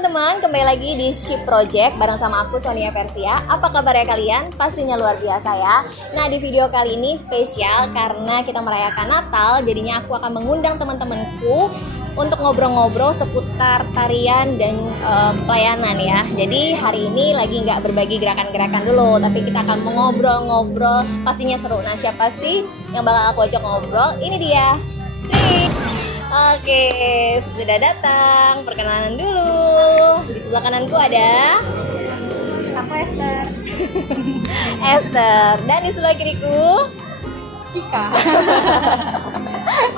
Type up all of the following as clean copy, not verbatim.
teman-teman, kembali lagi di Ship Project bareng sama aku Sonia Persia. Apa kabarnya kalian? Pastinya luar biasa ya. Nah, di video kali ini spesial karena kita merayakan Natal. Jadinya aku akan mengundang teman-temanku untuk ngobrol-ngobrol seputar tarian dan pelayanan ya. Jadi hari ini lagi nggak berbagi gerakan-gerakan dulu, tapi kita akan mengobrol-ngobrol. Pastinya seru. Nah, siapa sih yang bakal aku ajak ngobrol? Ini dia. Oke, sudah datang. Perkenalan dulu. Di sebelah kananku ada aku Esther. Esther. Dan di sebelah kiriku Cika.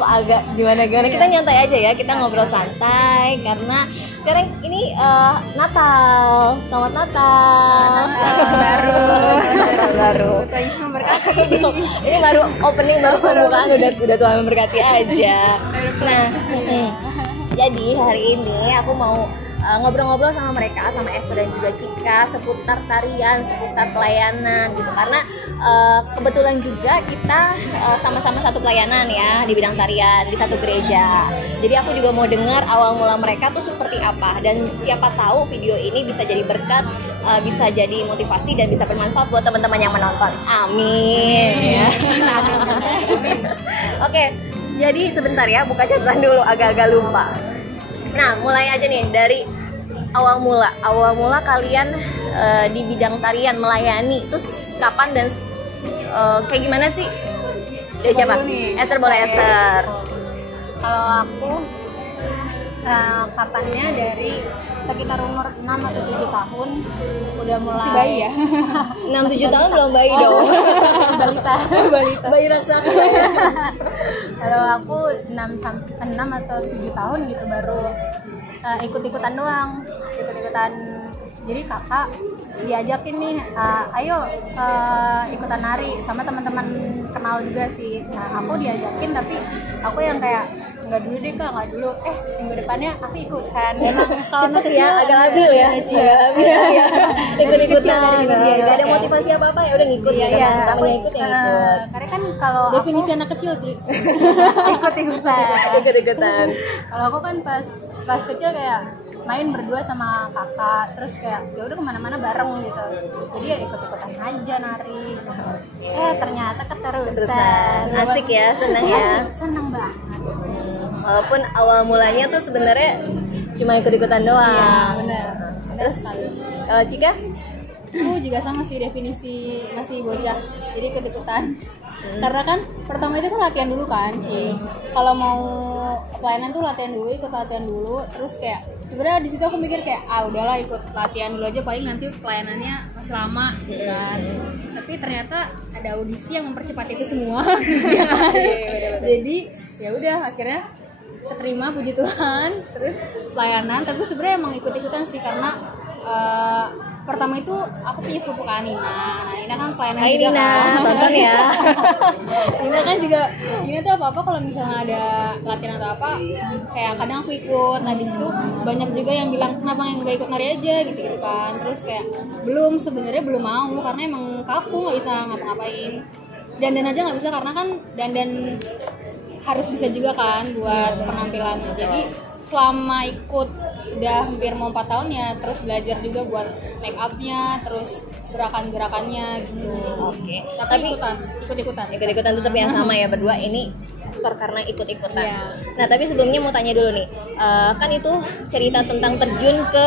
Kok agak gimana-gimana. Kita nyantai aja ya. Kita ngobrol santai karena sekarang ini Natal. Selamat Natal. Baru. Tuhan Yesus memberkati. Ini baru opening, baru pembukaan udah Tuhan memberkati aja. Nah, jadi hari ini aku mau ngobrol-ngobrol sama mereka, sama Esther dan juga Cika seputar tarian, seputar pelayanan gitu. Karena kebetulan juga kita sama-sama satu pelayanan ya di bidang tarian di satu gereja. Jadi aku juga mau dengar awal mula mereka tuh seperti apa, dan siapa tahu video ini bisa jadi berkat, bisa jadi motivasi dan bisa bermanfaat buat teman-teman yang menonton. Amin. Oke, jadi sebentar ya, buka catatan dulu, agak-agak lupa. Nah, mulai aja nih dari awal mula kalian di bidang tarian melayani. Terus kapan dan kayak gimana sih? Dari siapa? Esther, boleh Esther. Kalau aku kapannya dari sekitar umur 6 atau 7 tahun udah mulai. Si bayi ya? 6-7 tahun belum bayi dong. Balita. Bayi raksasa. Kalau aku 6 atau 7 tahun gitu baru ikut-ikutan doang. Jadi kakak diajakin nih, ayo ikutan nari sama teman-teman kenal juga sih. Nah, aku diajakin tapi aku yang kayak nggak dulu deh kak, nggak dulu. Minggu depannya aku ikutan. Cepet ya, agak labil ya. Ikut-ikutan. Gak ada motivasi apa-apa, ya udah ngikut. Iya. Aku ngikut ya ngikut. Karena kan kalau Definisi aku anak kecil sih. ikut-ikutan. Kalau aku kan pas kecil kayak main berdua sama kakak, terus kayak ya udah kemana-mana bareng gitu. Jadi ya ikut-ikutan aja nari. Ternyata keterusan. Asik ya, seneng ya. Seneng banget. Walaupun awal mulanya tuh sebenarnya cuma ikut-ikutan doang. Iya, benar. Terus kalau Cika? Aku juga sama sih, definisi masih bocah. Jadi ikut-ikutan. Karena kan pertama itu kan latihan dulu kan sih. Kalau mau pelayanan tuh ikut latihan dulu. Terus kayak sebenarnya di situ aku mikir kayak udahlah ikut latihan dulu aja, paling nanti pelayanannya masih lama gitu kan. Tapi ternyata ada audisi yang mempercepat itu semua. Ya kan? Jadi ya udah akhirnya keterima, puji Tuhan. Terus pelayanan, tapi sebenarnya emang ikut-ikutan sih karena pertama itu aku punya sepupu Kak Nina. Nah, Nina kan pelayanan juga kan. Tonton ya. Nina kan juga, Nina tuh apa-apa kalau misalnya ada latihan atau apa, kayak kadang aku ikut. Nah, di situ banyak juga yang bilang kenapa nggak ikut nari aja gitu kan. Terus kayak sebenarnya belum mau karena emang kaku, nggak bisa ngapa-ngapain. Dandan aja nggak bisa karena kan dandan harus bisa juga kan buat penampilan. Jadi selama ikut udah hampir mau 4 tahun ya, terus belajar juga buat make up-nya, terus gerakan-gerakannya gitu. Oke. Tapi ikut-ikutan Tetap yang sama ya berdua ini karena ikut-ikutan. Iya. Nah, tapi sebelumnya mau tanya dulu nih. Kan itu cerita tentang terjun ke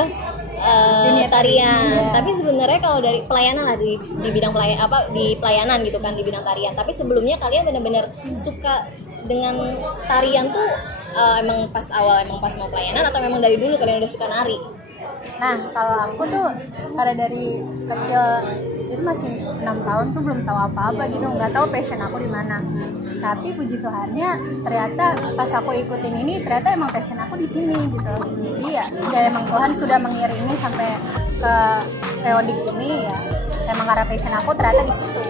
dunia tarian. Iya. Tapi sebenarnya kalau dari pelayanan lah di bidang di pelayanan gitu kan, di bidang tarian. Tapi sebelumnya kalian benar-benar suka dengan tarian tuh emang pas mau pelayanan atau memang dari dulu kalian udah suka nari? Nah, kalau aku tuh karena dari kecil itu masih 6 tahun tuh belum tahu apa-apa gitu, nggak tahu passion aku di mana. Tapi puji Tuhannya ternyata pas aku ikutin ini ternyata emang passion aku di sini gitu. Jadi ya udah emang Tuhan sudah mengiringi sampai ke Feodik ini ya. Emang karena passion aku ternyata di situ.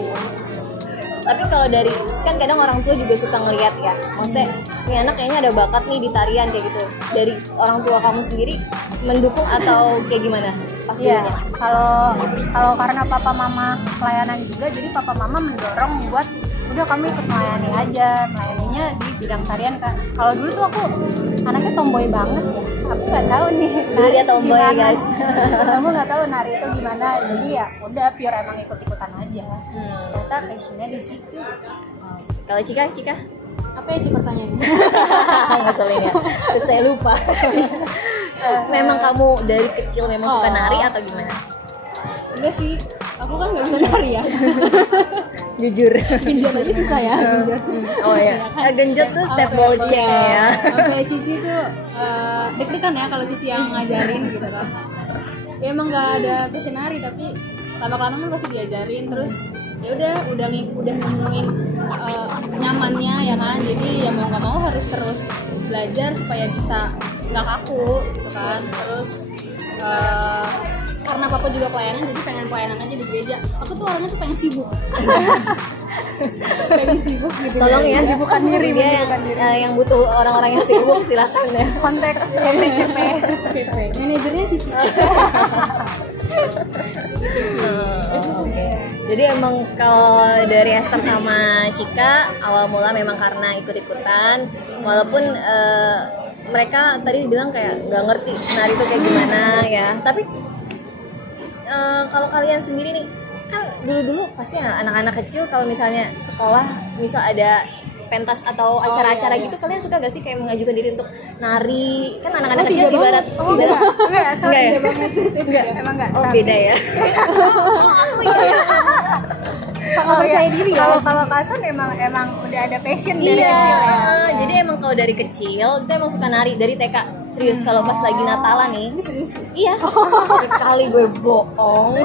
Tapi kalau dari, kan kadang orang tua juga suka ngeliat ya, maksudnya nih anak kayaknya ada bakat nih di tarian kayak gitu. Dari orang tua kamu sendiri mendukung atau kayak gimana? Iya, kalau karena papa mama pelayanan juga, jadi papa mama mendorong buat udah kamu ikut melayani aja, melayaninya di bidang tarian kan. Kalau dulu tuh aku anaknya tomboy banget ya. Aku nggak tahu nih Dia tomboy gimana. guys. Aku nggak tahu nari itu gimana. Jadi ya udah pure emang ikut-ikutan aja. Ternyata passionnya di situ. Kalau Cika Apa ya sih pertanyaannya? ngeselin ya, terus saya lupa. Memang kamu dari kecil memang suka nari atau gimana? Enggak sih, aku kan nggak bisa nari ya. Jujur. Genjot aja susah ya, genjot. Oh ya, genjot tuh step boceng ya. Sampai Cici tuh deg-degan ya kalau Cici yang ngajarin gitu kan. Ya emang nggak ada passion nari, tapi lama-lama kan pasti diajarin terus. Ya udah nemuin nyamannya ya kan. Jadi ya mau nggak mau harus terus belajar supaya bisa nggak kaku gitu kan. Terus karena papa juga pelayanan, jadi pengen pelayanan aja di gereja. Aku tuh orangnya tuh pengen sibuk. Pengen sibuk gitu. Tolong ya, Bukan diri, dia yang butuh orang-orang yang sibuk silakan ya. kontak CP. Manajernya Cici. Jadi emang kalau dari Esther sama Cika awal mula memang karena ikut-ikutan, walaupun mereka tadi bilang kayak nggak ngerti nari itu kayak gimana ya. Tapi kalau kalian sendiri nih, kan dulu pasti anak-anak kecil kalau misalnya sekolah misal ada pentas atau acara-acara gitu, kalian suka gak sih kayak mengajukan diri untuk nari? Kan anak-anak kecil ibarat enggak, sorry, enggak. emang enggak. Oh beda ya. Sangat percaya diri ya. Kalau Kasan emang udah ada passion dari Iya, kecil ya. jadi emang kalau dari kecil itu emang suka nari dari TK. Serius kalau pas lagi Natalan nih. Ini serius sih. Iya. Kali gue bohong.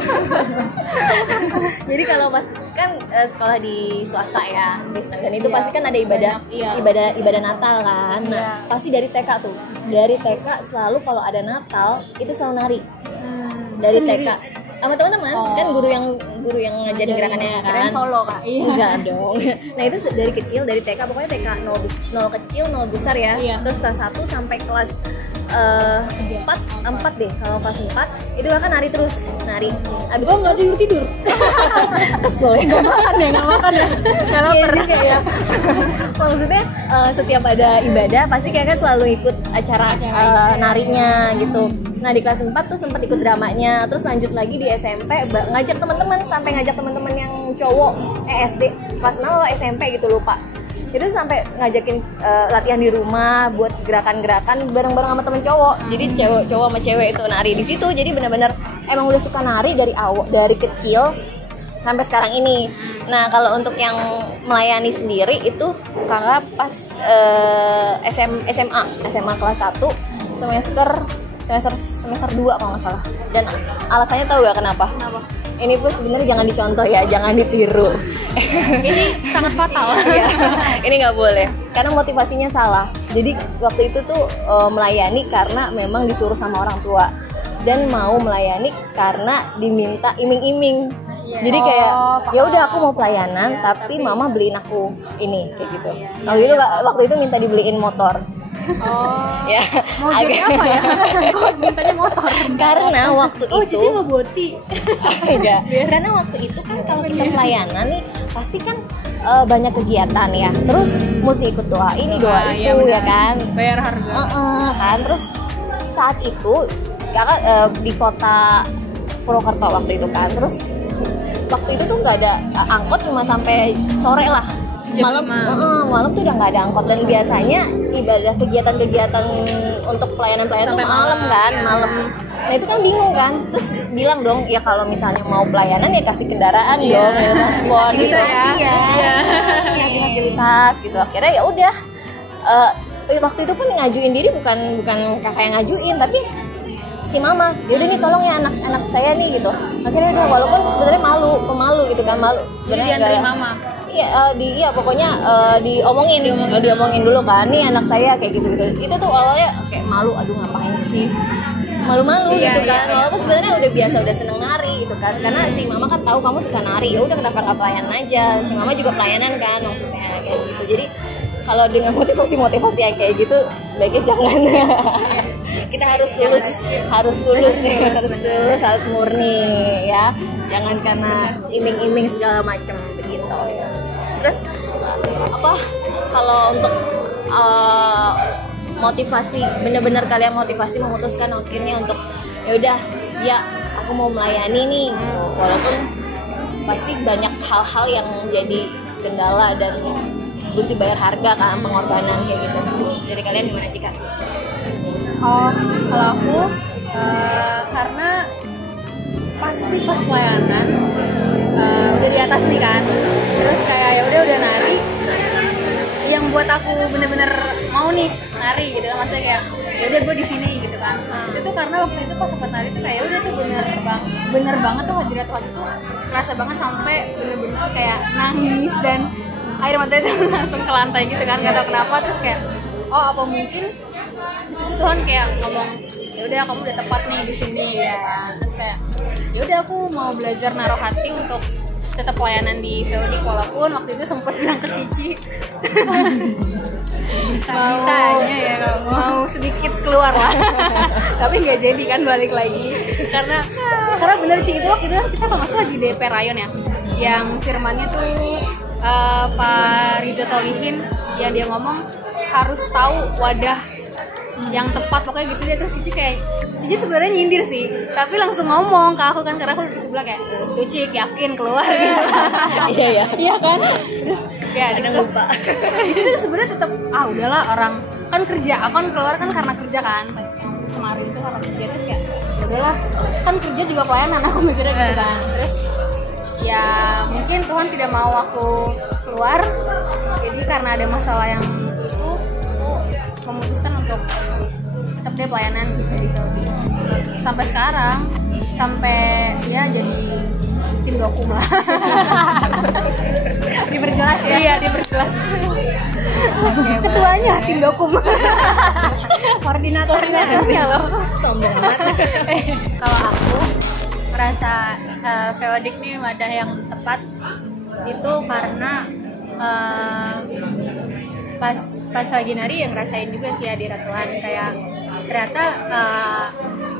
Jadi kalau pas kan sekolah di swasta ya, Kristen, dan itu pasti kan ada ibadah Natal kan. Nah, pasti dari TK tuh. Dari TK selalu kalau ada Natal itu selalu nari. Dari TK. Sama teman-teman kan guru yang ngajarin gerakannya kan. Solo kan. Enggak dong. Nah itu dari kecil, dari TK, pokoknya TK 0 kecil 0 besar ya. Terus kelas 1 sampai kelas 4 deh. Kalau kelas 4 itu kan nari terus, nari. Abis itu nggak tidur. Kesel ya. Nggak makan ya. Nggak lapar ya. Maksudnya setiap ada ibadah pasti kayak kan selalu ikut acara narinya gitu. Nah di kelas 4 tuh sempat ikut dramanya, terus lanjut lagi di SMP ngajak teman-teman, sampai ngajak teman-teman yang cowok SD kelas 6 atau SMP gitu lupa. Itu sampai ngajakin latihan di rumah buat gerakan-gerakan bareng-bareng sama temen cowok. Jadi cowok sama cewek itu nari di situ. Jadi benar-benar emang udah suka nari dari kecil sampai sekarang ini. Nah kalau untuk yang melayani sendiri itu kakak pas SMA kelas 1 semester 2 kalau nggak salah. Dan alasannya tahu gak kenapa? Ini pun sebenarnya jangan dicontoh ya, jangan ditiru. Ini sangat fatal. Ini nggak boleh, karena motivasinya salah. Jadi waktu itu tuh melayani karena memang disuruh sama orang tua, dan mau melayani karena diminta iming-iming. Jadi kayak ya udah aku mau pelayanan, tapi mama beliin aku ini kayak gitu. Waktu itu minta dibeliin motor. Ya. Mau jadi apa ya? Kok mintanya motor? Karena waktu itu Cici mau boti. Enggak. Karena waktu itu kan kalau kita pelayanan nih pasti kan banyak kegiatan ya. Terus mesti ikut doa ini, doa itu ya kan. Bayar harga. Kan terus saat itu kakak di kota Purwokerto waktu itu kan. Terus waktu itu tuh nggak ada angkot, cuma sampai sore lah. Malam tuh udah nggak ada angkot, dan biasanya ibadah kegiatan untuk pelayanan tuh malam kan, malam. Nah itu kan bingung kan, terus bilang dong ya kalau misalnya mau pelayanan ya kasih kendaraan dong, ya transport gitu kasih fasilitas gitu. Akhirnya ya udah waktu itu pun ngajuin diri bukan kakak yang ngajuin, tapi si mama, yaudah nih tolong ya anak saya nih gitu. Akhirnya udah, walaupun sebenarnya pemalu gitu kan, malu sebenarnya. Diantarin mama. Iya, pokoknya diomongin dulu kan, nih anak saya kayak gitu. Itu tuh awalnya kayak malu, aduh ngapain sih, malu-malu gitu kan. Walaupun sebenarnya udah seneng nari gitu kan, karena si mama kan tahu kamu suka nari, ya udah kenapa nggak pelayanan aja. Si mama juga pelayanan kan, maksudnya kayak gitu. Jadi kalau dengan motivasi yang kayak gitu sebaiknya jangan. Kita harus tulus, harus murni ya. Jangan karena iming-iming segala macam begitu. Terus kalau untuk motivasi, bener-bener kalian motivasi memutuskan akhirnya untuk ya udah ya aku mau melayani nih, walaupun pasti banyak hal-hal yang jadi kendala dan mesti bayar harga kan, pengorbanan kayak gitu. Dari kalian gimana Cika? Oh, kalau aku karena pasti pas pelayanan udah di atas nih kan, terus kayak ya udah nari, yang buat aku bener-bener mau nih nari gitu kan, maksudnya kayak ya udah gue di sini gitu kan. Itu tuh karena waktu itu pas sempat nari tuh kayak ya udah tuh bener banget tuh hadirat Tuhan itu kerasa banget, sampai bener-bener kayak nangis dan air mata itu langsung ke lantai gitu kan, nggak tahu kenapa. Terus kayak oh apa mungkin di situ Tuhan kayak ngomong ya udah kamu udah tepat nih di sini gitu kan. Terus kayak ya udah aku mau belajar naruh hati untuk tetap pelayanan di Veodik, walaupun waktu itu sempat bilang ke Cici bisanya ya kamu mau sedikit keluar lah tapi nggak jadi kan, balik lagi karena bener Cici itu waktu itu kan kita kalau masalah di DP Rayon ya, yang firmannya tuh Pak Riza Solihin yang dia ngomong harus tahu wadah yang tepat, pokoknya gitu dia. Terus Cici sebenarnya nyindir sih, tapi langsung ngomong ke aku kan, karena aku di sebelah kayak tuh Cik yakin keluar gitu. Iya kan, kayak ada lupa di situ sebenarnya tetap udahlah, orang kan kerja, aku kan keluar kan karena kerja kan, yang kemarin itu karena kerja. Terus kayak udahlah kan kerja juga pelayanan, aku mikirnya gitu kan. Terus ya mungkin Tuhan tidak mau aku keluar, jadi karena ada masalah yang itu aku memutuskan untuk tetap deh pelayanan gitu di Saudi sampai sekarang, sampai ya jadi tim dokum lah. Diperjelas ya? Iya diperjelas. Ketuanya tim dokum. Koordinatornya loh. Sombong banget. Kalau aku ngerasa Veodik nih wadah yang tepat itu karena pas lagi nari yang ngerasain juga sih hadirat Tuhan, kayak ternyata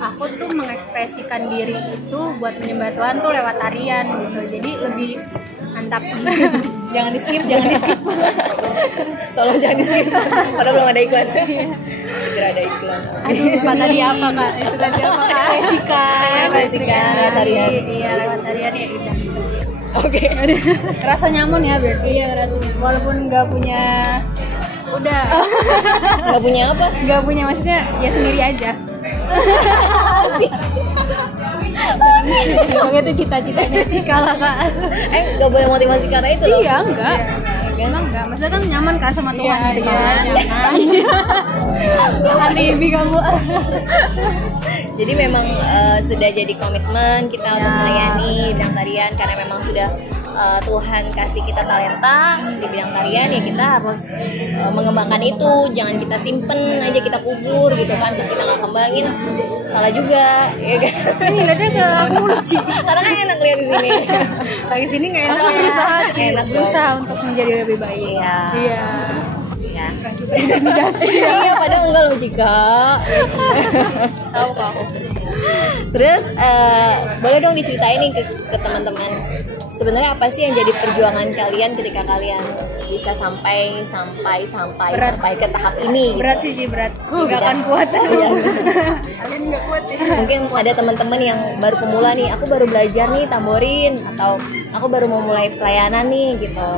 aku tuh mengekspresikan diri itu buat menyembah Tuhan tuh lewat tarian gitu, jadi lebih mantap. Jangan di skip tolong jangan di skip padahal belum ada iklan. Segera ada iklan. Aduh lupa tadi apa kak, itu tadi apa kak? Ekspresikan tarian. Iya lewat tarian ya indah. Oke. Rasa nyaman ya berarti. Iya rasanya. Walaupun nggak punya Nggak punya apa? nggak punya, maksudnya ya sendiri aja. Emang itu cita-citanya Cika lah kak. Nggak boleh motivasi karena itu loh. Iya enggak. Emang enggak, maksudnya kan nyaman kan sama Tuhan gitu kan. Alibi kamu. Jadi memang sudah jadi komitmen kita untuk melayani bidang tarian, karena memang sudah Tuhan kasih kita talenta di bidang tarian, ya kita harus mengembangkan itu. Jangan kita simpen aja, kita kubur gitu kan, terus kita nggak kembangin, salah juga ya kan. Ini lihatnya ke aku lucu. Karena kan enak lihat di sini. Lagi sini nggak enak. Aku berusaha untuk menjadi lebih baik. Iya. Iya, padahal enggak loh Cika. Tahu kok. Terus boleh dong diceritain nih ke teman-teman, sebenarnya apa sih yang jadi perjuangan kalian ketika kalian bisa sampai ke tahap ini? Berat sih berat. Nggak akan kuat. Kalian nggak kuat ya? Mungkin ada teman-teman yang baru pemula nih, aku baru belajar nih tamborin, atau aku baru mau mulai pelayanan nih gitu.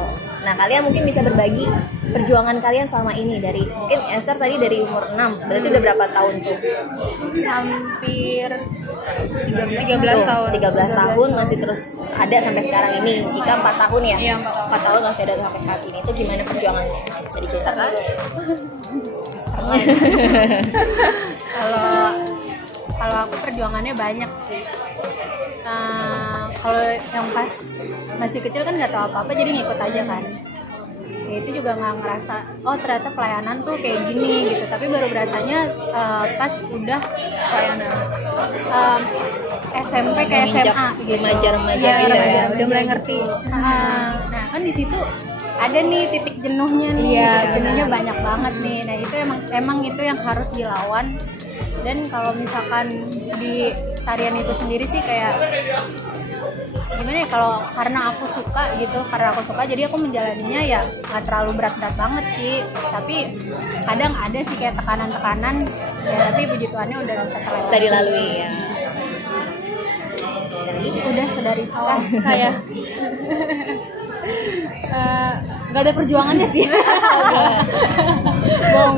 Nah kalian mungkin bisa berbagi perjuangan kalian selama ini, dari mungkin Esther tadi dari umur 6, berarti udah berapa tahun tuh? Hampir 13 tahun. 13 tahun masih terus ada sampai sekarang ini. Jika 4 tahun ya? Iya, 4 tahun masih ada sampai saat ini. Itu gimana perjuangannya? Bisa diceritakan? Kalau aku perjuangannya banyak sih. Kalau yang pas masih kecil kan nggak tahu apa-apa, jadi ngikut aja kan. Ya itu juga nggak ngerasa oh ternyata pelayanan tuh kayak gini gitu, tapi baru berasanya pas udah pelayanan SMP ke SMA gitu. Remaja Ya, gitu ya. Udah mulai ngerti. Nah kan di situ ada nih titik jenuhnya nih. Iya, titik jenuhnya banyak banget nih. Nah itu emang itu yang harus dilawan. Dan kalau misalkan di tarian itu sendiri sih kayak gimana ya, kalau karena aku suka jadi aku menjalaninya ya nggak terlalu berat-berat banget sih, tapi kadang ada sih kayak tekanan-tekanan ya, tapi puji Tuhannya udah bisa dilalui ya. Udah saudari Cika. Saya nggak ada perjuangannya sih.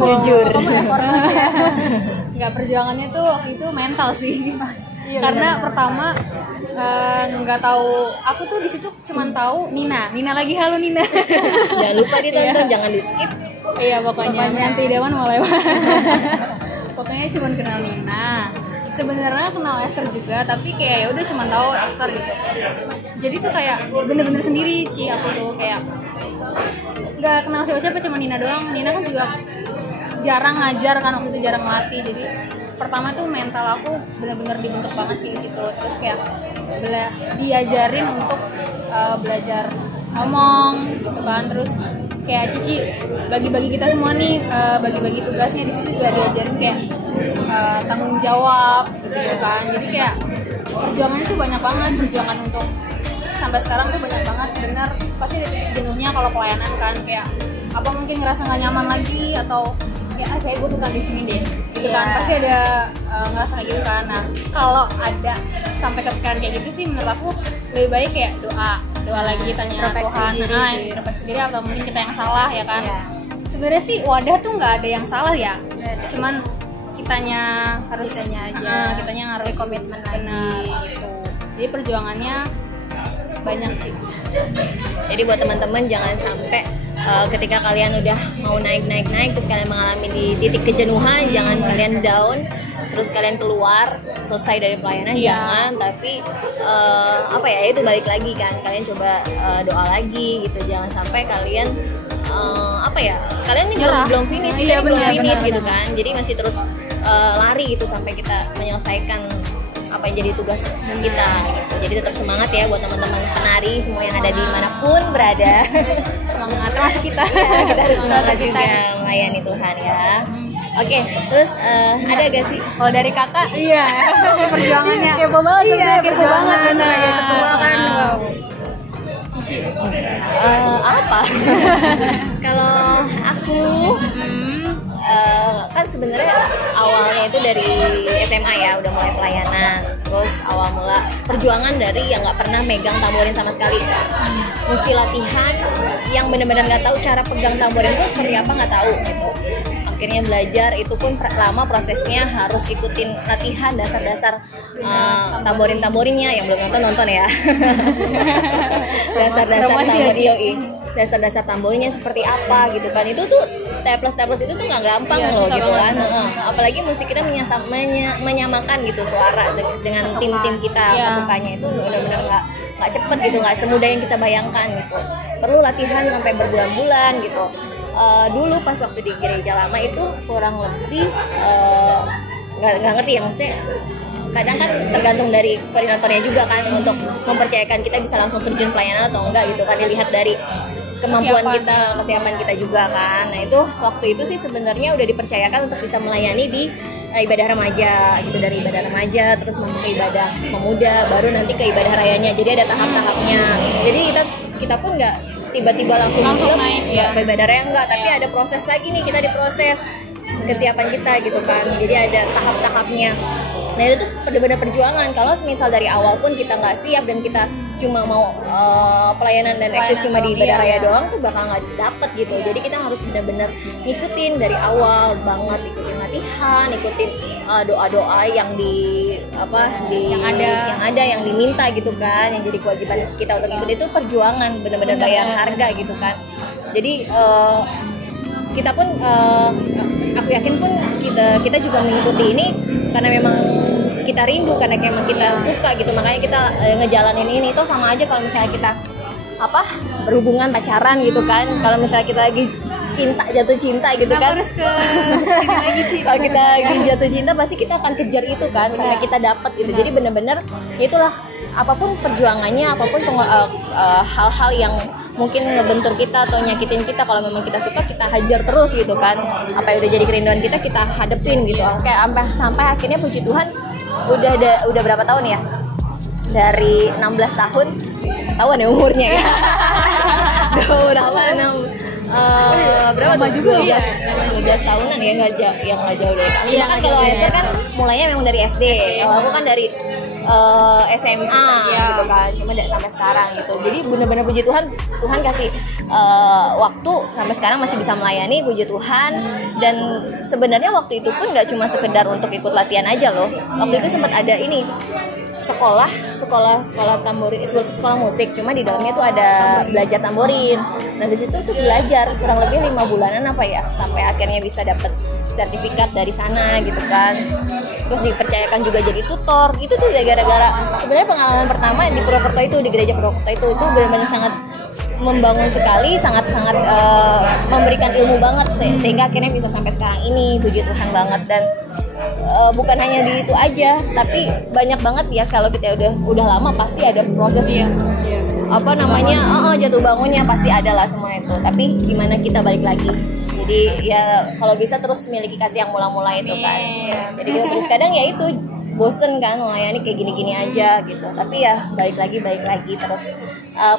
Jujur. Nggak, perjuangannya tuh waktu itu mental sih. Karena pertama nggak tahu, aku tuh di situ cuman tahu Nina lagi, halo Nina. Jangan lupa ditonton, jangan di skip. Iya, pokoknya nanti Dewan mau lewat. Pokoknya cuman kenal Nina. Sebenarnya kenal Esther juga, tapi kayak udah cuma tahu Esther gitu. Jadi tuh kayak bener-bener sendiri sih aku tuh, kayak nggak kenal siapa-siapa, cuma Nina doang. Nina kan juga jarang ngajar kan, waktu itu jarang ngelatih. Jadi pertama tuh mental aku bener-bener dibentuk banget sih di situ. Terus kayak diajarin untuk belajar ngomong gitu kan. Terus kayak Cici bagi-bagi kita semua nih, bagi-bagi tugasnya di situ juga diajarin kayak tanggung jawab gitu kan. Jadi kayak perjuangannya tuh banyak banget, perjuangan untuk sampai sekarang tuh banyak banget. Bener, pasti ada titik jenuhnya kalau pelayanan kan, kayak apa mungkin ngerasa nggak nyaman lagi, atau ya kayak gue bukan di sini deh gitu kan. Pasti ada ngerasa kayak gitu kan. Nah, kalau ada sampai kepikiran kayak gitu sih, menurut aku lebih baik kayak doa lagi, tanya Tuhan, introspeksi diri, atau mungkin kita yang salah ya kan. Sebenarnya sih wadah tuh nggak ada yang salah ya, cuman kitanya aja, kitanya ngaruh komitmen lagi gitu. Jadi perjuangannya banyak sih. Jadi buat teman-teman jangan sampai ketika kalian udah mau naik terus kalian mengalami di titik kejenuhan, jangan kalian down terus kalian keluar selesai dari pelayanan, jangan. Tapi apa ya, itu balik lagi kan, kalian coba doa lagi gitu. Jangan sampai kalian apa ya, kalian ini belum finish, belum finish gitu kan. Jadi masih terus lari gitu sampai kita menyelesaikan apa yang jadi tugas kita gitu. Jadi tetap semangat ya buat teman-teman penari semua yang ada di manapun berada. Semangat, termasuk kita. Ya, kita harus semangat juga melayani Tuhan ya. Oke, terus ada gak sih kalau dari kakak? Iya, perjuangannya kepo banget. Iya, kepo banget, benar. Ketua kan. Apa? Kalau aku kan sebenarnya awalnya itu dari SMA ya, udah mulai pelayanan. Terus awal mula perjuangan dari yang nggak pernah megang tamborin sama sekali, mesti latihan yang benar-benar nggak tahu cara pegang tamborin itu seperti apa, nggak tahu gitu. Akhirnya belajar, itu pun lama prosesnya, harus ikutin latihan dasar-dasar tamborinnya. Yang belum nonton ya. Dasar-dasar tamborinnya seperti apa gitu kan. Itu tuh taples itu tuh nggak gampang loh gitu kan. Apalagi musik kita menyamakan gitu suara dengan tim-tim kita, pemukanya itu benar-benar nggak cepet gitu, nggak semudah yang kita bayangkan gitu. Perlu latihan sampai berbulan-bulan gitu. Dulu pas waktu di gereja lama itu kurang lebih nggak ngerti ya, maksudnya kadang kan tergantung dari koordinatornya juga kan untuk mempercayakan kita bisa langsung terjun pelayanan atau enggak gitu kan, dilihat dari kemampuan kita, kesiapan kita juga kan. Nah itu waktu itu sih sebenarnya udah dipercayakan untuk bisa melayani di ibadah remaja gitu, dari ibadah remaja terus masuk ke ibadah pemuda, baru nanti ke ibadah rayanya. Jadi ada tahap-tahapnya. Jadi kita pun nggak tiba-tiba langsung naik ke ibadah raya, enggak, tapi ada proses lagi nih, kita diproses kesiapan kita gitu kan. Jadi ada tahap-tahapnya. Nah itu tuh benar-benar perjuangan. Kalau misal dari awal pun kita nggak siap dan kita cuma mau pelayanan dan eksis cuma di ibadah raya doang, tuh bakal nggak dapet gitu. Jadi kita harus benar-benar ngikutin dari awal banget, ikutin latihan, ikutin doa-doa yang yang diminta gitu kan, yang jadi kewajiban kita untuk ikut. Itu perjuangan, benar-benar bayar harga gitu kan. Jadi kita pun aku yakin pun kita juga mengikuti ini karena memang kita rindu, karena memang kita suka gitu, makanya kita ngejalanin ini. Itu sama aja kalau misalnya kita berhubungan pacaran gitu kan, kalau misalnya kita lagi jatuh cinta gitu kan, kalau kita lagi jatuh cinta pasti kita akan kejar itu kan sampai kita dapat gitu. Jadi benar-benar itulah, apapun perjuangannya, apapun hal-hal yang mungkin ngebentur kita atau nyakitin kita, kalau memang kita suka kita hajar terus gitu kan. Apa yang udah jadi kerinduan kita hadepin gitu. Kayak sampai akhirnya puji Tuhan udah berapa tahun ya? dari 16 tahun, tahuan ya umurnya ya. Berapa tuh? 12 tahunan ya, nggak jauh dari kami. Iya, Kan nggak kalau jauh dari Esther kan mulainya memang dari SD. Kalau aku kan dari SMA gitu kan, cuma sampai sekarang gitu. Jadi benar-benar puji Tuhan, Tuhan kasih waktu sampai sekarang masih bisa melayani, puji Tuhan. Dan sebenarnya waktu itu pun nggak cuma sekedar untuk ikut latihan aja loh. Waktu itu sempat ada ini sekolah tamborin, sekolah musik, cuma di dalamnya tuh ada belajar tamborin. Nah di situ tuh belajar kurang lebih 5 bulanan apa ya, sampai akhirnya bisa dapet sertifikat dari sana gitu kan. Terus dipercayakan juga jadi tutor. Itu tuh gara-gara sebenarnya pengalaman pertama di Purwokerto itu, di gereja Purwokerto itu benar-benar sangat membangun sekali, sangat memberikan ilmu banget sehingga akhirnya bisa sampai sekarang ini, puji Tuhan banget. Dan bukan hanya di itu aja, tapi banyak banget ya, kalau kita udah lama pasti ada proses jatuh bangunnya pasti ada lah semua itu. Tapi gimana kita balik lagi, jadi ya kalau bisa terus miliki kasih yang mula-mula itu kan. Jadi kita terus kadang ya itu bosen kan melayani kayak gini-gini aja gitu, tapi ya balik lagi terus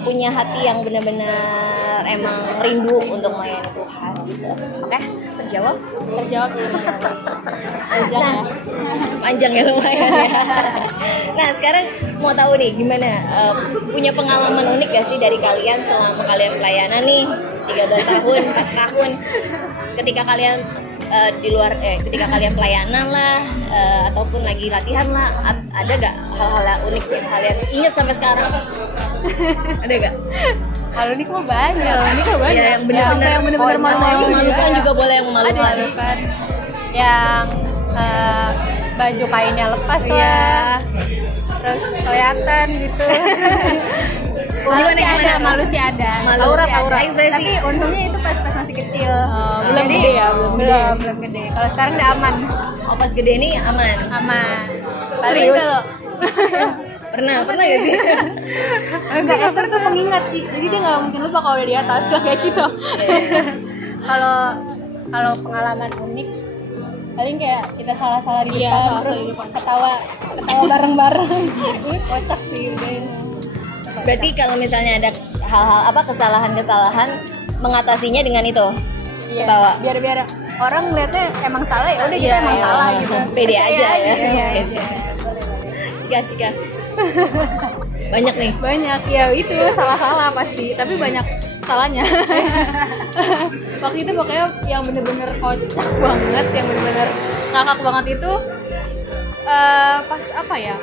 punya hati yang benar-benar emang rindu untuk melayani Tuhan gitu. Oke, terjawab panjang ya lumayan ya. Nah sekarang mau tahu nih gimana, punya pengalaman unik gak sih dari kalian selama kalian pelayanan nih 13 tahun 4 tahun, ketika kalian di luar ketika kalian pelayanan lah ataupun lagi latihan lah, ada gak hal-hal unik yang kalian ingat sampai sekarang? Ada gak? Kalau unik mah banyak. Ya, yang benar-benar memalukan juga boleh, yang memalukan. Ada sih kan yang baju kainnya lepas lah, terus kelihatan gitu. Gimana? Malu sih ada. Aurat ekspresi. Tapi untungnya itu pas masih kecil. Belum gede ya, belum gede. Kalau sekarang udah aman. Oh pas gede nih aman. Paling kalau pernah gak sih? Enggak, Esther tuh mengingat sih, jadi dia nggak mungkin lupa kalau udah di atas kayak gitu. Kalau pengalaman unik paling kayak kita salah di depan, terus ketawa bareng-bareng. Ini kocak sih udah. Berarti kalau misalnya ada hal-hal kesalahan mengatasinya dengan itu, ketawa. Biar orang ngeliatnya emang salah, ya udah kita emang salah gitu. Pede aja ya. Cika. Banyak Ya itu salah pasti, tapi banyak salahnya. Waktu itu pokoknya yang bener-bener kocak banget, yang bener-bener ngakak banget itu pas apa ya,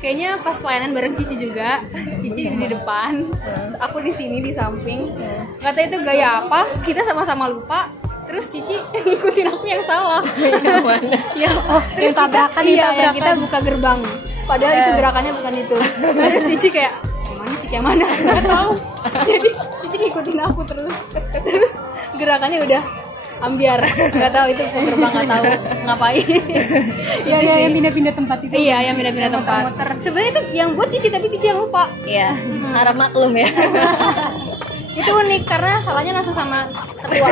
kayaknya pas pelayanan bareng Cici juga. Cici di depan, aku di sini di samping. Nggak tahu itu gaya apa, kita sama-sama lupa. Terus Cici ngikutin aku yang salah. Yang tabrakan yang kita buka gerbang. Padahal itu gerakannya bukan itu. Terus Cici kayak yang mana? Nggak tahu. Jadi Cici ngikutin aku terus gerakannya udah ambiar. Nggak tahu itu gerbang, nggak tahu ngapain. Yang pindah-pindah tempat itu. Iya, yang pindah-pindah tempat. Sebenarnya itu yang buat Cici, tapi Cici yang lupa. Iya, harap maklum ya. Itu unik karena salahnya langsung sama ketua.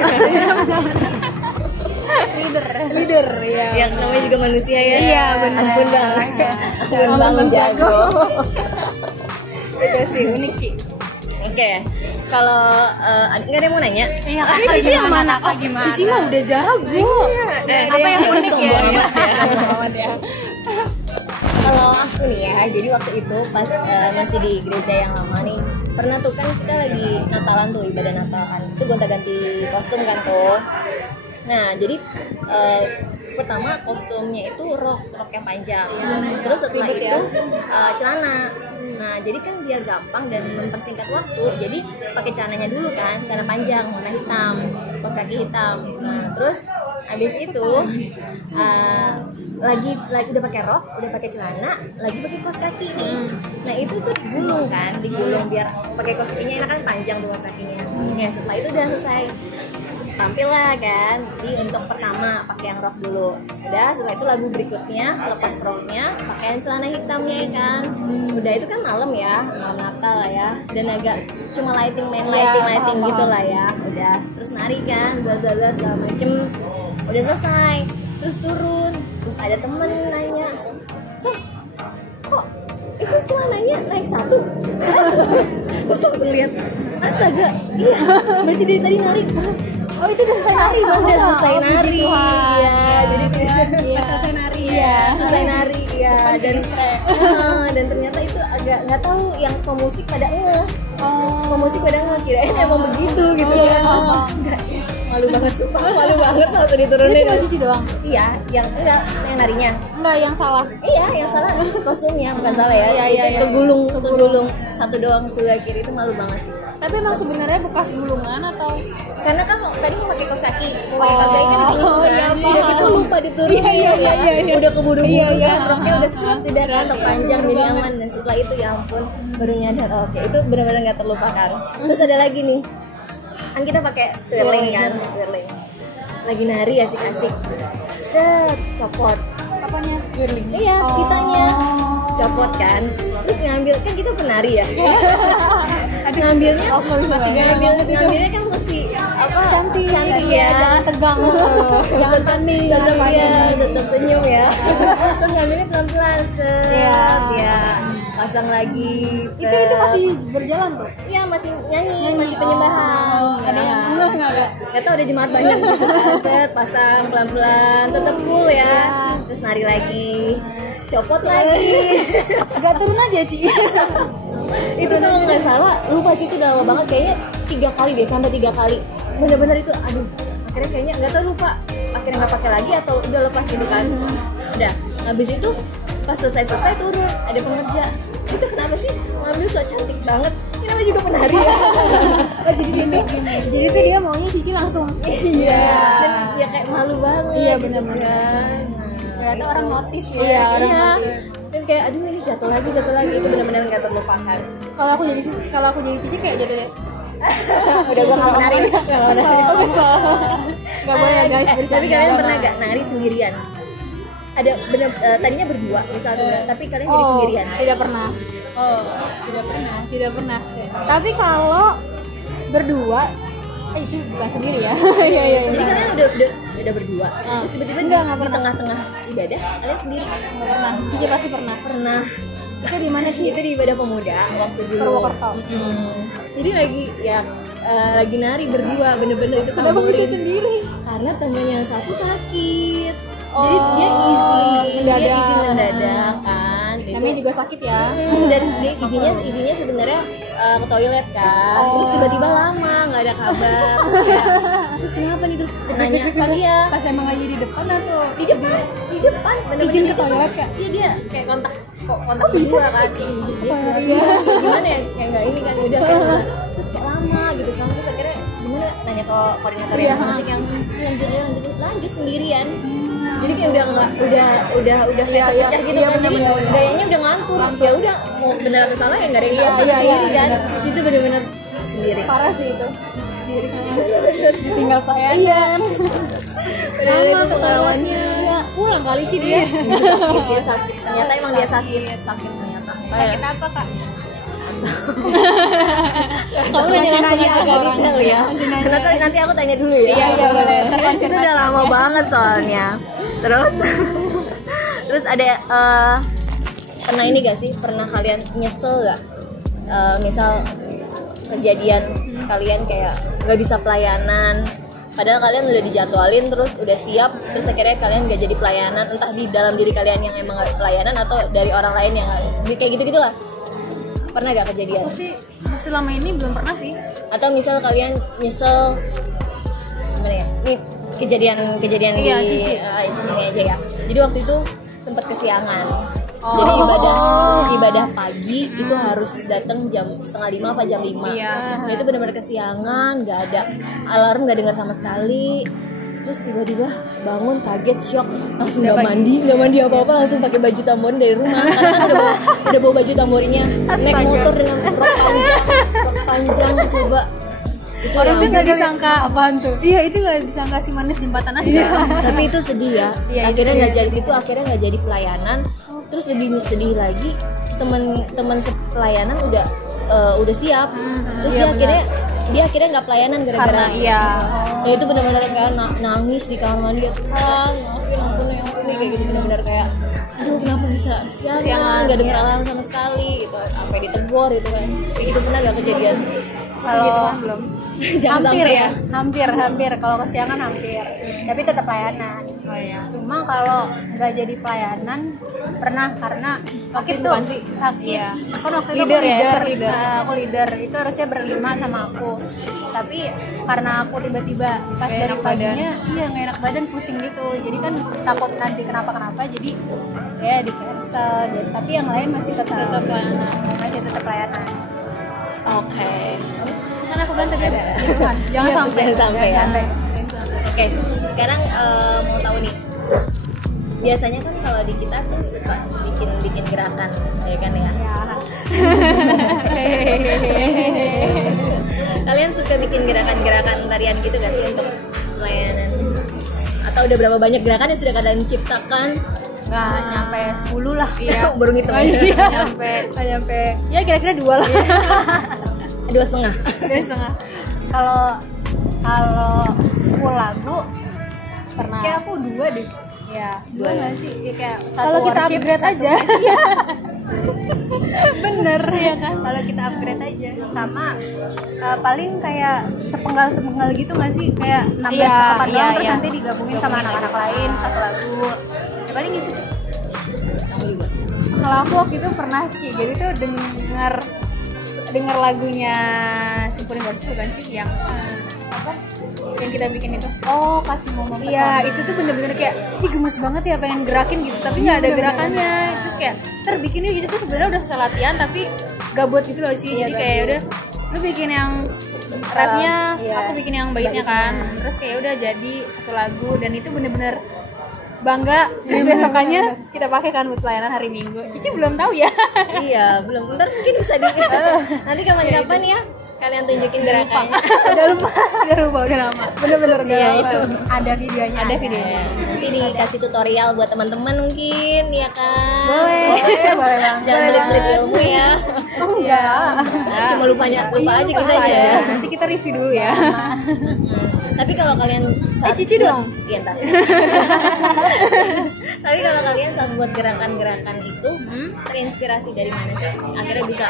Leader ya. Yang namanya juga manusia ya. Iya benar. Ampun bang jago. Itu sih unik Ci. Oke. Kalau nggak ada yang mau nanya? Iya. Cici yang mana? Gimana? Cici mah udah jago. Apa yang unik ya? Kalau aku nih ya, jadi waktu itu pas masih di gereja yang lama nih, pernah tuh kan kita lagi Natalan tuh, ibadah Natal kan, itu gonta-ganti kostum kan tuh. Nah jadi pertama kostumnya itu rok yang panjang, terus setelah itu celana. Nah jadi kan biar gampang dan mempersingkat waktu, jadi pakai celananya dulu kan, celana panjang warna hitam, kaos kaki hitam. Nah terus habis itu lagi udah pakai rok, udah pakai celana, lagi pakai kaos kaki nih. Nah itu tuh digulung biar pakai kaos kakinya enak kan, panjang tuh kaos kakinya. Ya setelah itu udah selesai, tampil lah kan untuk pertama pakai yang rok dulu. Udah setelah itu lagu berikutnya lepas roknya, pakaian celana hitamnya kan. Udah itu kan malam Natal lah ya, dan agak cuma lighting gitu lah ya. Udah terus nari kan, bla segala macem. Udah selesai, terus turun, terus ada temen nanya, "So, kok itu celananya naik 1. Terus langsung lihat, astaga, iya, berarti dari tadi nari. Oh itu udah selesai nari, udah selesai nari. Iya, jadi selesai nari. Iya, selesai nari. Iya, dan ternyata itu agak nggak tahu yang pemusik pada pemusik pada kirain emang begitu gitu kan. Enggak, malu banget sumpah, malu banget langsung diturunin. Itu Cici doang? Iya, yang narinya. Enggak, yang salah. Iya, yang salah kostumnya, bukan salah ya. Iya, Itu kegulung satu doang sebelah kiri, itu malu banget sih. Tapi emang sebenarnya bekas gulungan atau Karena kan tadi mau pakai kaos kaki kan digulung kan. Udah gitu lupa diturunin. Iya. Udah keburu-buru kan, roknya udah set tidak kan, rok panjang jadi aman. Dan setelah itu ya ampun, baru nyadar oke, itu benar-benar nggak terlupakan. Terus ada lagi nih, kan kita pakai twirling kan, twirling. Lagi nari asik-asik, set copot. apanya? Twirling. Iya, pitanya copot kan. Terus ngambil, kan kita penari ya. Ngambilnya ngambilnya kan mesti apa? Cantik ya. Jangan tegang. Jangan panik. Tetap senyum ya. Terus ngambilnya pelan-pelan set. Ya, pasang lagi. Itu masih berjalan tuh. Iya, masih nyanyi, masih penyembahan. Ada yang enggak? Gak tau udah jemaat banyak gitu kan. Set, pasang pelan-pelan, tetap cool ya. Terus nari lagi. Copot lagi. Gak turun aja, Ci. Itu kalau nggak salah, lupa sih itu udah lama banget, kayaknya 3 kali deh, sampai 3 kali. Bener-bener itu, aduh, akhirnya kayaknya nggak tahu lupa, akhirnya nggak pakai lagi atau udah lepas gitu kan. Udah, habis itu pas selesai turun, ada pengerja. Itu kenapa sih ngambil so cantik banget? Ini namanya juga penari ya. Jadi gini. Jadi tuh dia maunya Cici langsung. Iya. Dan ya kayak malu banget. Iya, benar-benar. Ternyata orang notice ya. Iya, orang notice. Dan kayak aduh ini jatuh lagi itu benar-benar nggak terlupakan. Kalau aku jadi Cici kayak jatuh deh. Udah gua nggak mau nari. Nggak boleh ya guys. Tapi kalian pernah nggak nari sendirian? Ada bener tadinya berdua misalnya, tapi kalian jadi sendirian? Tidak pernah. Tidak pernah. Tapi kalau berdua, itu bukan sendiri ya. Iya. Jadi kalian udah berdua, terus tiba-tiba di tengah-tengah ibadah kalian sendiri? Nggak pernah. Cici pasti pernah. Itu di mana, Ci? Itu di ibadah pemuda waktu dulu. Purwokerto. Jadi lagi nari berdua, bener-bener itu kenapa bisa sendiri? Karena temennya yang satu sakit. Jadi dia izin mendadak kan. Namanya juga sakit ya. Dan dia izinnya sebenarnya ke toilet kan. Terus tiba-tiba lama nggak ada kabar. Terus kenapa nih, terus nanya Pas emang lagi di depan atau di depan izin ke toilet kak? Iya, dia kayak kontak berdua kan. Iya. Gimana ya, kayak nggak ini kan, udah kayak terus kayak lama gitu kan. Terus akhirnya gimana, nanya ke koordinator yang musik yang lanjut sendirian. Jadi kayak udah kayak pecah gitu kan. Jadi gayanya udah ngantur. Ya udah, mau benar atau salah ya nggak ada yang tahu sendiri kan. Itu benar-benar sendiri. Parah sih itu. Ditinggal pelayan. Iya. Lama ke toiletnya. Pulang kali Ci dia. Dia sakit. Ternyata emang dia sakit ternyata. Sakit apa, Kak? Kamu nanya langsung agak detail ya. Nanti aku tanya dulu ya. Iya boleh. Itu udah lama banget soalnya. Terus ada pernah ini gak sih? Pernah kalian nyesel gak? Misal kejadian kalian kayak nggak bisa pelayanan, padahal kalian udah dijadwalin, terus udah siap, terus akhirnya kalian nggak jadi pelayanan, entah di dalam diri kalian yang emang nggak pelayanan atau dari orang lain yang kayak gitu-gitulah. Pernah gak kejadian? Aku sih selama ini belum pernah sih. Atau misal kalian nyesel gimana ya? Ini kejadian iya, di Cici. ini aja ya. Jadi waktu itu sempat kesiangan. Jadi ibadah pagi itu harus datang jam 4:30 apa jam 5. Iya. Nah, itu benar-benar kesiangan, nggak ada alarm, nggak dengar sama sekali. Terus tiba-tiba bangun kaget, shock, langsung nggak mandi apa-apa, langsung pakai baju tamborin dari rumah. Karena kan udah bawa baju tamborinya, naik motor dengan rok panjang coba. Itu orang itu nggak disangka apaan tuh? Iya, itu nggak disangka si manis jembatan aja. Tapi itu sedih ya. Akhirnya nggak jadi pelayanan. Terus lebih sedih lagi, teman pelayanan udah siap. Terus dia akhirnya nggak pelayanan gara-gara iya. Ya itu benar-benar kayak nangis di kamar mandi, maafin ampun kayak gitu, benar-benar kayak aduh kenapa bisa siangan nggak denger alarm sama sekali gitu, sampai ditegur gitu kan. Kayak gitu pernah gak kejadian? Kalau gitu kan belum. Jangan hampir sampai ya, hampir kalau kesiangan hampir, tapi tetap layanan. Oh iya. Cuma kalau nggak jadi pelayanan pernah karena waktu itu bukan sih? sakit. Iya. Kan waktu itu Leader aku ya, leader, leader. aku leader. Itu harusnya berlima sama aku. Tapi karena aku tiba-tiba pas Gak dari enak paginya, iya nggak enak badan, pusing gitu. Jadi kan takut nanti kenapa-kenapa. Jadi ya di cancel. Tapi yang lain masih tetap pelayanan. masih tetap pelayanan. Oke. Kan aku bilang tadi gitu kan. Jangan Iya, sampai. jangan sampai ya. Sampai. Oke, sekarang mau tahu nih. Biasanya kan kalau di kita tuh suka bikin gerakan, ya kan ya? Kalian suka bikin gerakan-gerakan tarian gitu gak sih untuk pelayanan? Atau udah berapa banyak gerakan yang sudah kalian ciptakan? Nggak nyampe 10 lah. Iya. Baru ngitung. Nggak nyampe. Ya kira-kira 2 lah. 2,5. 2,5. Kalau full lagu Pernah. kayak aku 2 deh. Ya. 2 nggak sih? Ya, kayak satu Kalau kita worship, upgrade satu- aja. bener ya kan, kalau kita upgrade aja sama paling kayak sepenggal gitu nggak sih, kayak 16 Iya, ketukan iya, doang terus iya. nanti digabungin sama anak-anak lain satu lagu ya, paling gitu sih. Kamu juga. Kalau aku waktu itu pernah jadi tuh denger lagunya Symphony Worship bukan sih yang apa yang kita bikin itu. Oh, kasih momen Iya, itu tuh bener-bener kayak ih gemes banget ya, pengen gerakin gitu tapi nggak ada gerakannya. Terus kayak terbikinnya gitu tuh sebenarnya udah selesai latihan tapi gabut gitu loh sih. Iya, Jadi kayak udah lu bikin yang rapnya, iya. aku bikin yang baitnya kan. Terus kayak udah jadi satu lagu dan itu bener-bener bangga. Terus besokannya kita pakai kan buat pelayanan hari Minggu. Cici belum tahu ya. Iya, belum. Ntar mungkin bisa di nanti kapan-kapan ya kalian tunjukin gerakannya. udah lupa udah lama. bener-bener Iya, itu. ada videonya. Ada videonya. Nanti dikasih tutorial buat teman-teman mungkin, ya kan? Boleh banget. Jangan pelit-pelit ilmu ya. Enggak. Cuma lupa aja kita aja. Ya, nanti kita review dulu ya. Tapi kalau kalian saat Cici buat- dong. Iya, ntar. Tapi kalau kalian saat buat gerakan-gerakan itu terinspirasi dari mana sih? Akhirnya bisa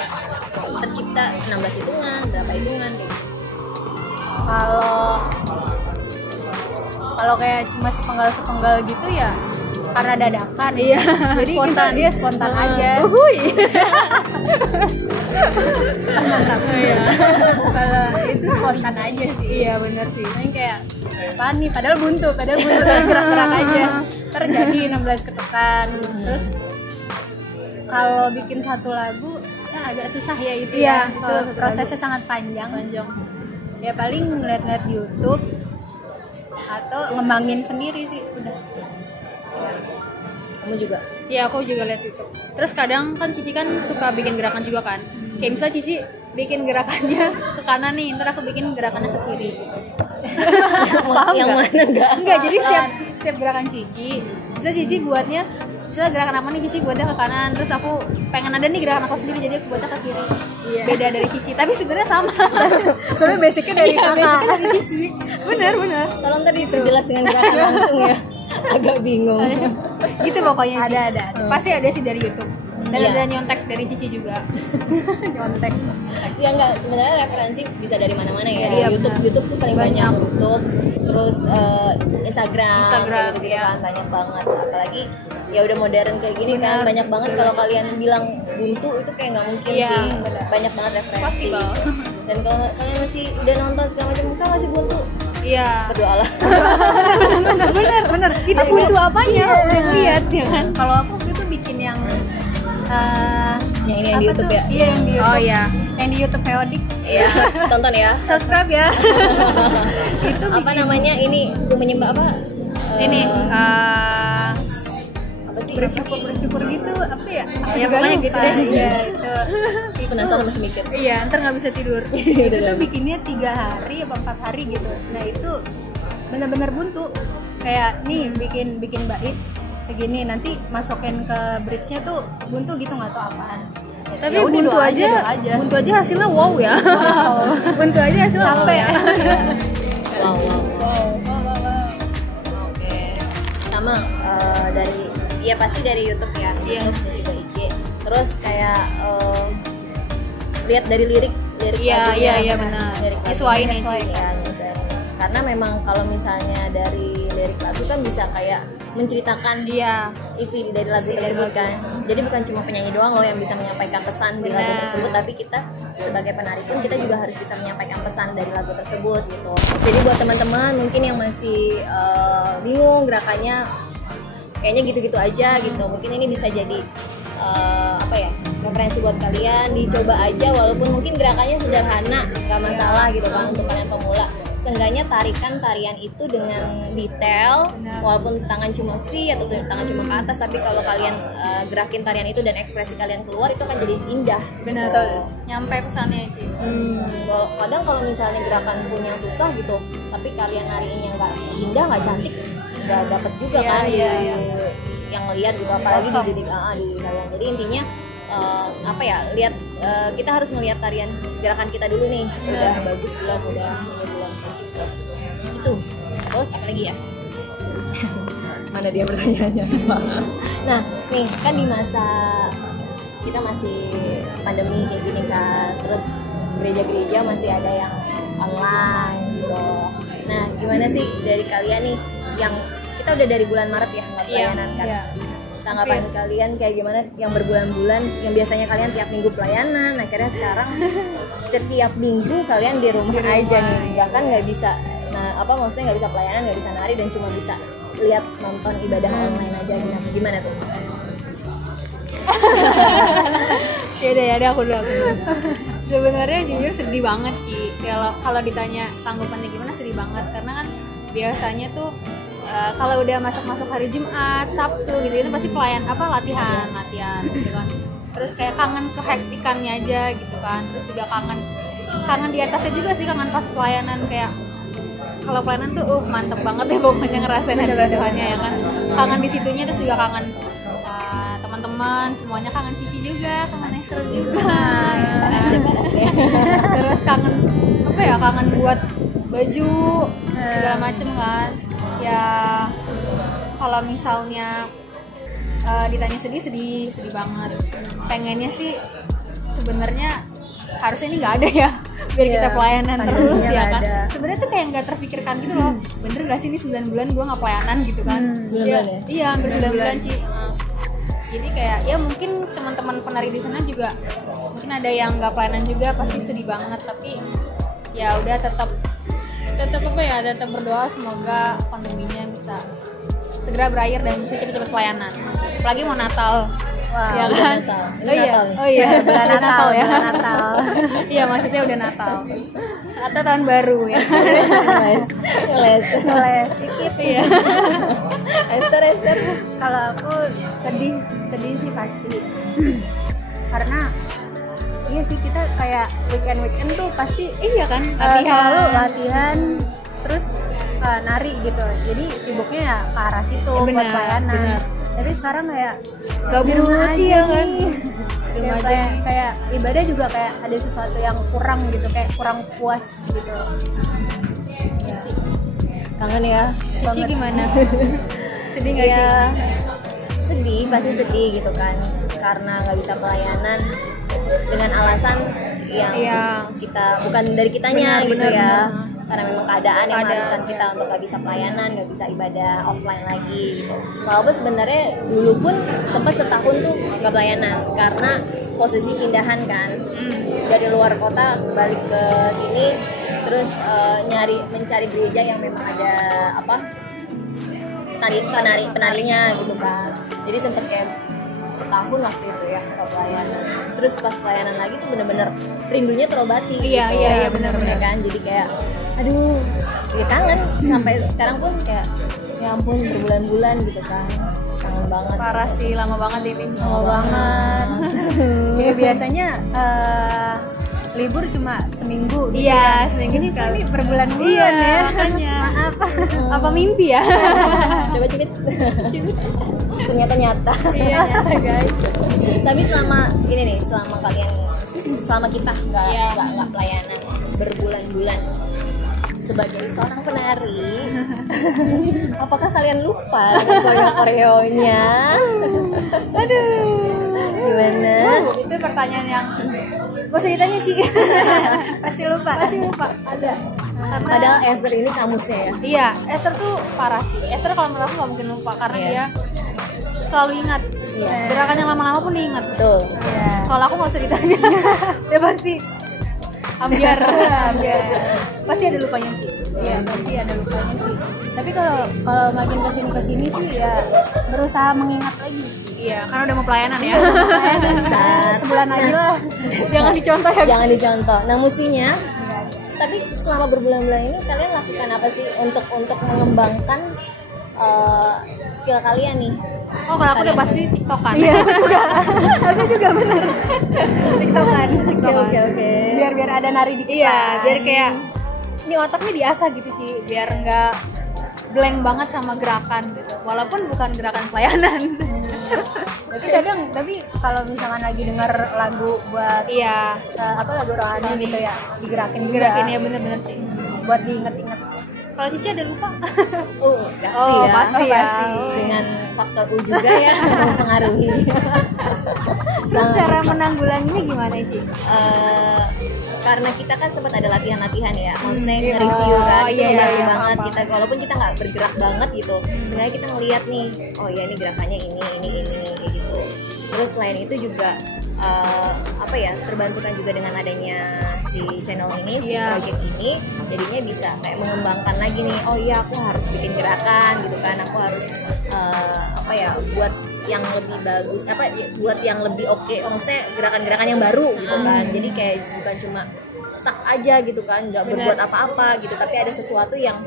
tercipta 16 hitungan, berapa hitungan gitu. Kalau kayak cuma sepenggal gitu ya karena dadakan. Iya, Jadi spontan. kita spontan aja. Kalau itu spontan aja sih. Iya benar sih. Main kayak apaan nih, padahal buntu tapi gerak-gerak aja. Terjadi 16 ketukan. Terus kalau bikin satu lagu ya agak susah ya itu Iya, ya. kalau Itu prosesnya sangat panjang. Ya paling ngeliat-ngeliat di YouTube atau ngembangin sendiri sih udah. Kamu juga? Iya, aku juga lihat itu. Terus kadang kan Cici kan suka bikin gerakan juga kan. Kayak misalnya Cici bikin gerakannya ke kanan nih, ntar aku bikin gerakannya ke kiri. Paham yang nggak? mana enggak? Enggak, jadi setiap gerakan Cici, bisa Cici buatnya, misalnya gerakan apa nih Cici buatnya ke kanan, terus aku pengen ada nih gerakan aku sendiri jadi aku buatnya ke kiri. Iya. Beda dari Cici, tapi sebenarnya sama. Soalnya basicnya dari Iya, kakak. basicnya dari Cici. Benar. Tolong tadi diperjelas dengan gerakan langsung ya. Agak bingung. Gitu pokoknya Ci. Ada. Pasti ada sih dari YouTube. Dan Iya. ada nyontek dari Cici juga. Kontek. Ya enggak, sebenarnya referensi bisa dari mana-mana ya. Iya, YouTube tuh paling banyak. YouTube, terus Instagram Instagram, gitu iya. kan banyak banget. Apalagi ya udah modern kayak gini kan banyak banget. Kalau kalian bilang buntu itu kayak nggak mungkin Iya, sih. Banyak banget referensi. Possible. Dan kalau kalian masih udah nonton segala macam muka masih buntu, Iya. berdoalah. bener. Itu buntu apanya? Lihat ya kan. Kalau aku waktu itu bikin yang Yang ini yang di apa YouTube tuh? ya. Iya, yang di YouTube. Oh iya. Yang di YouTube Feodik. Iya, tonton ya. Subscribe ya. Itu Apa namanya ini? Aku menyembah apa? Ini Apa sih? bersyukur gitu apa ya? Aku Ya, juga pokoknya lupa. gitu deh. Iya, itu. Penasaran masih mikir. iya, ntar nggak bisa tidur. Itu tuh bikinnya 3 hari apa 4 hari gitu. Nah itu benar-benar buntu. Kayak nih bikin bait segini, nanti masukin ke bridge-nya tuh buntu gitu, nggak tahu apaan. Tapi Ya udah, buntu doa aja, doa buntu aja hasilnya wow ya. Buntu aja hasilnya wow Capek. ya. Wow. Oke. Sama dari ya pasti dari YouTube ya. YouTube dan juga IG. Terus kayak lihat dari lirik Iya benar. Nyesuaiin aja. Ya, karena memang kalau misalnya dari lirik lagu kan bisa kayak menceritakan isi dari lagu tersebut kan. Jadi bukan cuma penyanyi doang loh yang bisa menyampaikan pesan di lagu tersebut, tapi kita sebagai penari pun kita juga harus bisa menyampaikan pesan dari lagu tersebut gitu. Jadi buat teman-teman mungkin yang masih bingung gerakannya kayaknya gitu-gitu aja gitu, mungkin ini bisa jadi referensi buat kalian, dicoba aja walaupun mungkin gerakannya sederhana, nggak masalah gitu kan untuk kalian pemula. Seenggaknya tarikan tarian itu dengan detail, walaupun tangan cuma V atau tangan cuma ke atas, tapi kalau kalian gerakin tarian itu dan ekspresi kalian keluar itu akan jadi indah. Benar, gitu. Nyampe pesannya sih. Kadang kalau misalnya gerakan punya susah gitu, tapi kalian nariinnya nggak indah, nggak cantik, nggak dapet juga kan yang ngeliat gitu, apalagi di diri kalian. Jadi intinya lihat kita harus ngelihat tarian gerakan kita dulu nih, udah bagus belum, udah ini belum gitu. Terus apa lagi ya? Mana dia pertanyaannya? Nah nih kan di masa kita masih pandemi kayak gini kan, terus gereja-gereja masih ada yang online gitu. Nah gimana sih dari kalian nih yang kita udah dari bulan Maret ya nggak pelayanan kan? Tanggapan kalian kayak gimana yang berbulan-bulan, yang biasanya kalian tiap minggu pelayanan, akhirnya sekarang setiap minggu kalian di rumah aja nih, bahkan nggak bisa, maksudnya nggak bisa pelayanan, nggak bisa nari dan cuma bisa lihat nonton ibadah online aja. Gimana tuh? Ya aku dulu. Sebenarnya jujur sedih banget sih. Kalau ditanya tanggapannya gimana, sedih banget karena kan biasanya tuh kalau udah masuk hari Jumat, Sabtu gitu itu pasti latihan gitu kan. Terus kayak kangen kehektikannya aja gitu kan. Terus juga kangen di atasnya juga sih, kangen pas pelayanan, kayak kalau pelayanan tuh mantep banget ya pokoknya ngerasain ada Tuhannya ya kan. Kangen di situnya, terus juga kangen teman-teman semuanya, kangen Cici juga, kangen Esther juga. Terus kangen kangen buat baju segala macem kan. Ya kalau misalnya ditanya sedih banget. Pengennya sih sebenarnya harusnya ini nggak ada ya, biar kita pelayanan terus ya kan. Sebenarnya tuh kayak nggak terpikirkan gitu loh. Bener nggak sih ini 9 bulan gue nggak pelayanan gitu kan? 9 bulan ya? Iya hampir 9 bulan sih. Jadi kayak ya mungkin teman-teman penari di sana juga mungkin ada yang nggak pelayanan juga, pasti sedih banget. Tapi ya udah tetap berdoa semoga pandeminya bisa segera berakhir dan bisa cepet-cepet pelayanan. Apalagi mau Natal. Ya kan? Natal. Oh iya, bulan Natal ya. Natal. Iya, maksudnya udah Natal. Atau tahun baru ya. Les dikit. Iya. Esther. Kalau aku sedih sih pasti. Karena iya sih, kita kayak weekend tuh pasti kan selalu latihan terus nari gitu, jadi sibuknya ya ke arah situ buat pelayanan. Tapi sekarang kayak gabut aja kan kayak ibadah juga kayak ada sesuatu yang kurang gitu, kayak kurang puas gitu ya. Kangen ya. Cici gimana? Sedih nggak sih? Sedih, pasti sedih gitu kan, karena nggak bisa pelayanan dengan alasan yang kita bukan dari kitanya gitu ya. Karena memang keadaan yang mengharuskan kita untuk gak bisa pelayanan, gak bisa ibadah offline lagi gitu. Walaupun sebenarnya dulu pun sempat setahun tuh gak pelayanan karena posisi pindahan kan, dari luar kota balik ke sini, terus mencari gereja yang memang ada penarinya gitu kan. Jadi sempat kayak setahun waktu itu ya pelayanan. Terus pas pelayanan lagi tuh bener-bener rindunya terobati. Iya bener-bener kan. Jadi kayak aduh, jadi kangen sampai sekarang pun kayak ya ampun berbulan-bulan gitu kan. Kangen banget. Parah sih, lama banget ini. Lama banget. Jadi biasanya libur cuma seminggu gitu. Iya, seminggu sekali. Ini berbulan-bulan ya. Makanya. Maaf. Apa mimpi ya? Coba cubit. Ternyata nyata. Iya, nyata guys. Tapi selama kita nggak pelayanan berbulan-bulan, sebagai seorang penari, apakah kalian lupa dengan koreo-koreonya? Aduh, gimana? Itu pertanyaan yang gak usah ditanya Ci. Pasti lupa ada. Padahal Esther ini kamusnya ya. Iya, Esther tuh parah sih. Esther kalau menurut aku gak mungkin lupa karena dia selalu ingat. Gerakan yang lama-lama pun diingat. Betul. Kalau aku gak usah ditanya. Dia pasti ambiar. Pasti ada lupanya sih. Iya, pasti ada lupanya sih. Tapi kalau makin kesini sih ya berusaha mengingat lagi sih. Iya, karena udah mau pelayanan ya. Sebulan aja lah. Jangan dicontoh ya. Jangan dicontoh. Nah, mestinya tapi selama berbulan-bulan ini kalian lakukan apa sih untuk mengembangkan skill kalian nih? Oh, kalau aku udah pasti TikTokan. Iya, aku juga bener. TikTokan. Oke. Biar ada nari dikit. Iya, biar kayak ini otaknya diasah gitu sih, biar nggak blank banget sama gerakan gitu. Walaupun bukan gerakan pelayanan. Tapi kalau misalkan lagi denger lagu buat Iya, lagu rohani gitu ya, digerakin ya bener-bener sih. buat diinget-inget. Kalau Cici ada lupa? Pasti ya. Pasti. Dengan faktor U juga ya mempengaruhi. Terus cara menanggulanginya gimana Ci? Karena kita kan sempat ada latihan-latihan ya, maksudnya nge-review kan, itu membantu banget kita, walaupun kita nggak bergerak banget gitu, sebenarnya kita ngeliat nih, oh ya ini gerakannya ini kayak gitu. Terus selain itu juga terbantukan juga dengan adanya si channel ini, si project ini, jadinya bisa kayak mengembangkan lagi nih, oh iya aku harus bikin gerakan gitu kan, aku harus buat yang lebih bagus, buat yang lebih oke, maksudnya gerakan-gerakan yang baru gitu kan. Jadi kayak bukan cuma stuck aja gitu kan, nggak berbuat apa-apa gitu, tapi ada sesuatu yang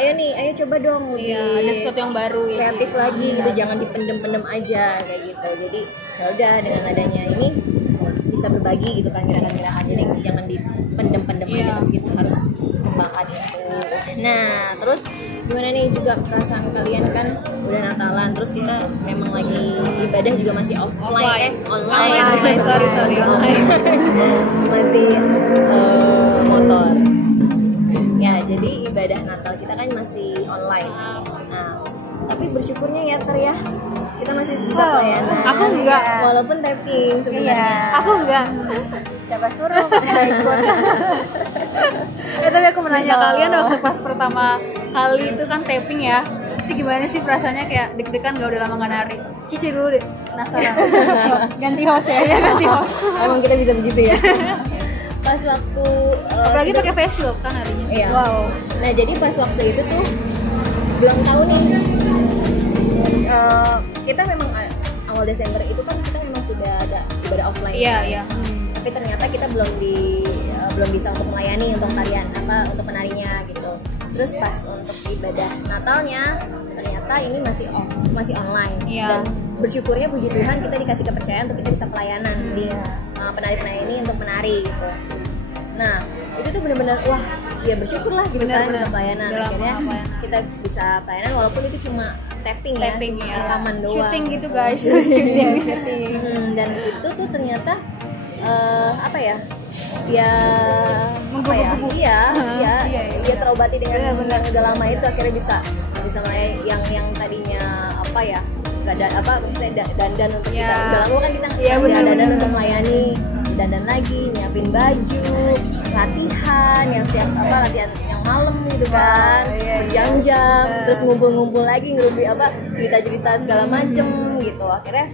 ayo coba dong ada sesuatu yang baru ya, kreatif lagi gitu, jangan dipendem-pendem aja kayak gitu. Jadi ya udah, dengan adanya ini bisa berbagi gitu kan gerakan-gerakan, jadi jangan dipendem-pendem aja, kita harus kembangkan itu. Nah terus gimana nih juga perasaan kalian, kan udah Natalan, terus kita memang lagi ibadah juga masih online. Sorry masih motor ya, jadi ibadah Natal kita kan masih online. Nah tapi bersyukurnya ya ya, kita masih bisa pelayanan. Aku enggak, walaupun tapping sebenarnya. Aku enggak. Siapa suruh? Tapi aku menanya kalian waktu pas pertama kali itu kan tapping ya, itu gimana sih perasaannya, kayak deg-degan gak, udah lama gak nari? Cici dulu deh, penasaran. Ganti host ya. Ganti host. Emang kita bisa begitu ya. Pas waktu apalagi pakai face shield kan harinya. Iya. Wow. Nah jadi pas waktu itu tuh belum tahu nih, kita memang awal Desember itu kan kita memang sudah ada ibadah offline. Iya. Tapi ternyata kita belum bisa untuk melayani untuk tarian untuk penarinya gitu. Terus pas untuk ibadah Natalnya ternyata ini masih online. Dan bersyukurnya puji Tuhan kita dikasih kepercayaan untuk kita bisa pelayanan di penari-penari ini untuk menari gitu. Nah itu tuh benar-benar wah ya bersyukurlah gitu kan bisa pelayanan. Akhirnya kita bisa pelayanan walaupun itu cuma tapping ya, rekaman doang. Shooting gitu guys. Dan itu tuh ternyata dia terobati dengan yang udah lama itu, akhirnya bisa yang tadinya nggak ada maksudnya dandan untuk kita, udah lama kan kita dandan untuk melayani, dandan lagi, nyiapin baju, latihan yang latihan yang malam gitu kan, berjam-jam, terus ngumpul lagi cerita-cerita segala macem gitu. Akhirnya